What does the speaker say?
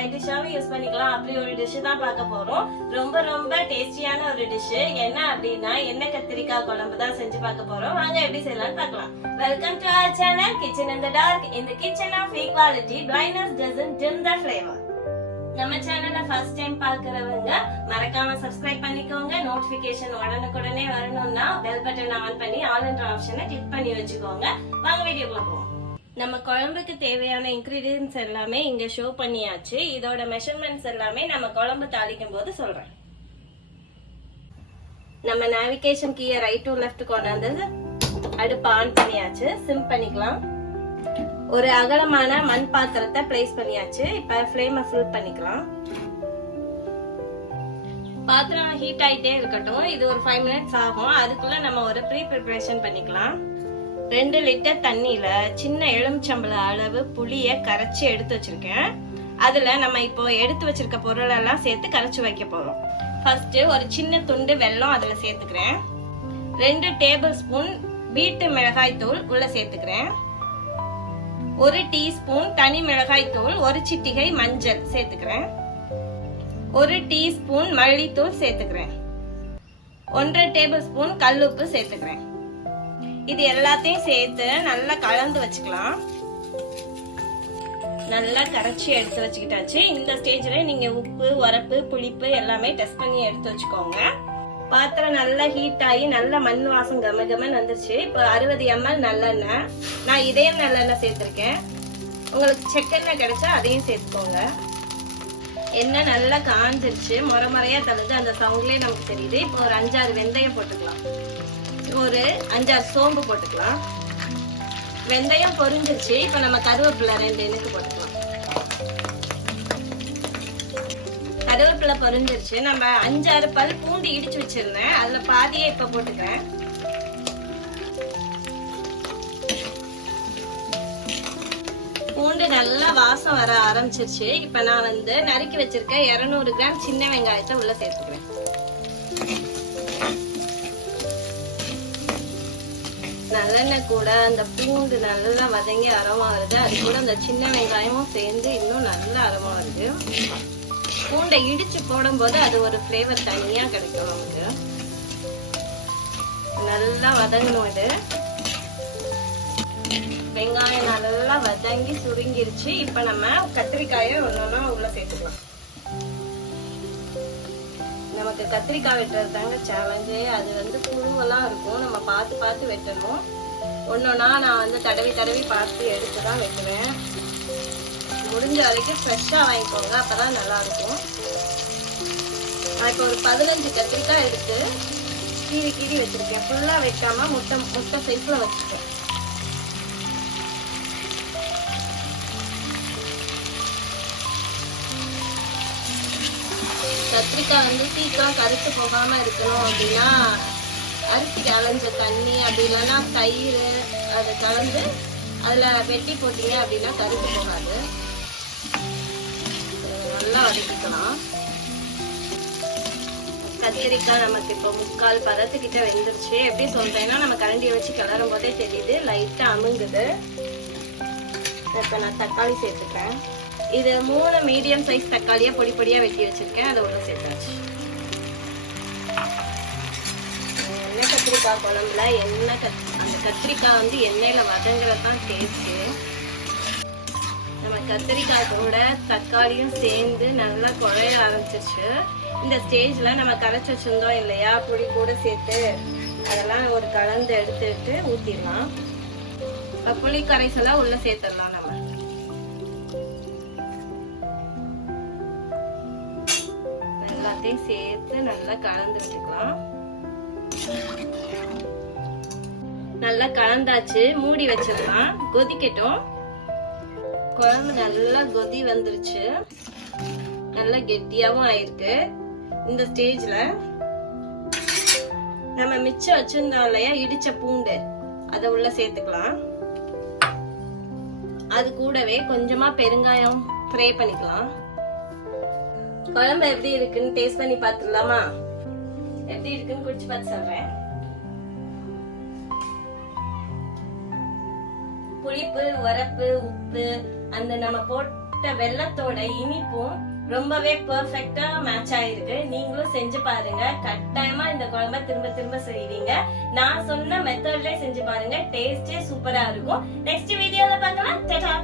Side டிஷ்ஷாவும் use பண்ணிக்கலாம். அப்படி ஒரு டிஷ் தான் பார்க்க போறோம். ரொம்ப ரொம்ப டேஸ்டியான ஒரு டிஷ். என்ன அப்படின்னா எண்ணெய் கத்திரிக்காய் குழம்பு தான் செஞ்சு பார்க்க போறோம். வாங்க எப்படி செய்யலாம்னு பார்க்கலாம். Welcome to our channel Kitchen in the Dark. In the kitchen of equality, blindness doesn't dim the flavor. நம்ம சேனலை ஃபர்ஸ்ட் டைம் பார்க்கறவங்க மறக்காம சப்ஸ்கிரைப் பண்ணிக்கோங்க. நோட்டிபிகேஷன் உடனுக்குடனே வரணும்னா பெல் பட்டன் ஆன் பண்ணி ஆல் என்ற ஆப்ஷனை கிளிக் பண்ணி வச்சுக்கோங்க. வாங்க வீடியோக்குள்ள போவோம். நம்ம குழம்புக்கு தேவையான இன்கிரீடியன்ஸ் எல்லாமே இங்க ஷோ பண்ணியாச்சு. இதோட மெஷர்மெண்ட்ஸ் எல்லாமே நம்ம குழம்பு தாளிக்கும் போது சொல்றேன். நம்ம நேவிகேஷன் கீயை ரைட் டு லெஃப்ட் கொண்டு வந்து அடுப்பு ஆன் பண்ணியாச்சு. சிம் பண்ணிக்கலாம். ஒரு அகலமான மண் பாத்திரத்தை பிளேஸ் பண்ணியாச்சு. இப்ப ஃப்ளேமை ஃபுல் பண்ணிக்கலாம். பாத்திரம் ஹீட் ஆயிட்டே இருக்கட்டும். இது ஒரு 5 மினிட்ஸ் ஆகும். அதுக்குள்ள நம்ம ஒரு ப்ரீ ப்ரிப்பரேஷன் பண்ணிக்கலாம். 2 லிட்டர் தண்ணியில சின்ன எலுமிச்சம்பழ அளவு புளிய கரைச்சி எடுத்து வச்சிருக்கேன். அதுல நம்ம இப்போ எடுத்து வச்சிருக்க பொருள் எல்லாம் சேர்த்து கரைச்சி வைக்க போறோம். ஃபர்ஸ்ட் ஒரு சின்ன துண்டு வெல்லம் அதுல சேர்த்துக்கிறேன். 2 டேபிள் ஸ்பூன் வீட்டு மிளகாய் தூள் உள்ள சேர்த்துக்கிறேன். 1 டீஸ்பூன் தனி மிளகாய் தூள், 1 சிட்டிகை மஞ்சள் சேர்த்துக்கிறேன். 1 டீஸ்பூன் மல்லித்தூள் சேர்த்துக்கிறேன். 1/2 டேபிள் ஸ்பூன் கல்லுப்பு சேர்த்துக்கிறேன். இது எல்லாத்தையும் சேர்த்து நல்லா கலந்து வச்சுக்கலாம். நல்லா கரைச்சி எடுத்து வச்சுக்கிட்டாச்சு. இந்த ஸ்டேஜ்ல நீங்க உப்பு, உரப்பு, புளிப்பு எல்லாமே டெஸ்ட் பண்ணி எடுத்து வச்சுக்கோங்க. பாத்திரம் நல்லா ஹீட் ஆகி நல்ல மண் வாசம் கமகமன்னு வந்துருச்சு. இப்போ 60 ml நல்லெண்ணெய், நான் இதயம் நல்லெண்ணெய் சேர்த்திருக்கேன். உங்களுக்கு செக்கெண்ணெய் கிடைச்சா அதையும் சேர்த்துக்கோங்க. எண்ணெய் நல்லா காஞ்சிருச்சு. முறையா தள்ளுது. அந்த சவுண்ட்லயே நமக்கு தெரியுது. இப்போ ஒரு 5-6 வெந்தயம் போட்டுக்கலாம். ஒரு 5-6 சோம்பு போட்டுக்கலாம். வெந்தயம் பொரிஞ்சிருச்சு. இப்ப நம்ம கருவேப்பிலை 2 இனுக்கு போட்டுக்கலாம். கருவேப்பிலை பொரிஞ்சிருச்சு. நம்ம 5-6 பல் பூண்டு இடிச்சு வச்சிருந்தேன். அதுல பாதியே இப்ப போட்டுக்கிறேன். பூண்டு நல்லா வாசம் வர ஆரம்பிச்சிருச்சு. இப்ப நான் நறுக்கி வச்சிருக்க 200 கிராம் சின்ன வெங்காயத்தை உள்ள சேர்த்துக்கிறேன். நல்லெண்ணெய் கூட அந்த பூண்டு நல்லா வதங்கி அரோமா வருது. அது கூட அந்த சின்ன வெங்காயமும் சேர்ந்து இன்னும் நல்ல அரோமா வருது. பூண்டை இடிச்சு போடும் போது அது ஒரு ஃபிளேவர் தனியா கிடைக்கும் நமக்கு. நல்லா வதங்கணும். இது வெங்காயம் நல்லா வதங்கி சுருங்கிருச்சு. இப்ப நம்ம கத்திரிக்காயை ஒன்னொன்னா உள்ள சேர்த்துக்கலாம். நமக்கு கத்திரிக்காய் வெட்டுறது தாங்க சேலஞ்சே. அது புழுவெல்லாம் இருக்கும். நம்ம பார்த்து வெட்டணும். ஒன்னொன்னா நான் தடவி பார்த்து எடுத்துதான் வெட்டுவேன். முடிஞ்ச வரைக்கும் ஃப்ரெஷ்ஷா வாங்கிக்கோங்க. அப்பதான் நல்லா இருக்கும். நான் இப்போ ஒரு 15 கத்திரிக்காய் எடுத்து கீறி வச்சிருக்கேன். ஃபுல்லா வைக்காம முட்டை சைஸ்ல வச்சிருக்கேன். கத்திரிக்காய் சீக்கிரம் கருத்து போகாம இருக்கணும் அப்படின்னா அரிசி கலஞ்ச தண்ணி அப்படி இல்லைன்னா தயிர் அதை கலந்து அதுல வெட்டி போட்டீங்க அப்படின்னா கருத்து போகாது. நல்லா வதக்கிக்கலாம். கத்திரிக்காய் நமக்கு இப்போ 3/4 பதத்துக்கிட்ட வெந்துருச்சு. எப்படி சொல்றேன்னா நம்ம கரண்டியை வச்சு கிளறும் போதே தெரியுது லைட்டா அமுங்குது. இப்ப நான் தக்காளி சேர்த்துக்கிறேன். இது 3 மீடியம் சைஸ் தக்காளியா பொடியா வெட்டி வச்சிருக்கேன். அதை உள்ள சேர்த்தாச்சு. எண்ணெய் கத்திரிக்காய் குழம்புல அந்த கத்திரிக்காய் எண்ணெயில வதங்குறதுதான் டேஸ்ட். நம்ம கத்திரிக்காய் கூட தக்காளியும் சேர்ந்து நல்லா குழைய ஆரம்பிச்சிருச்சு. இந்த ஸ்டேஜ்ல நம்ம கரைச்சி வச்சிருந்தோம் இல்லையா புளி கூட சேர்த்து, அதெல்லாம் ஒரு கலந்து எடுத்துட்டு ஊத்திடலாம். இப்ப புளி கரைசலா உள்ள சேர்த்துடலாம். நம்ம எல்லாத்தையும் சேர்த்து நல்லா கலந்து விட்டுக்கலாம். நல்லா கலந்தாச்சு. மூடி வச்சிடலாம். கொதிக்கட்டும். குழம்பு நல்லா கொதி வந்துருச்சு. நல்லா கெட்டியாவும் ஆயிருக்கு. இந்த ஸ்டேஜ்ல நம்ம மிச்சம் வச்சிருந்தோம் இல்லையா இடிச்ச பூண்டு, அதை உள்ள சேர்த்துக்கலாம். அது கூடவே கொஞ்சமா பெருங்காயம் ஃப்ரை பண்ணிக்கலாம். குழம்பு எப்படி இருக்குன்னு டேஸ்ட் பண்ணி பார்த்துடலாமா? எப்படி இருக்குன்னு குடிச்சு பார்த்து சொல்றேன். புளிப்பு, உரப்பு, உப்பு, அந்த நம்ம சாப்பிட்ட வெல்லத்தோட இனிப்பும் ரொம்பவே பெர்ஃபெக்ட்டா மேட்ச் ஆயிருக்கு. நீங்களும் செஞ்சு பாருங்க. கட்டாயமா இந்த குழம்பை திரும்ப திரும்ப செய்வீங்க. நான் சொன்ன மெத்தட்ல செஞ்சு பாருங்க. டேஸ்டே சூப்பரா இருக்கும். நெக்ஸ்ட் வீடியோல பார்க்கலாம். டாடா.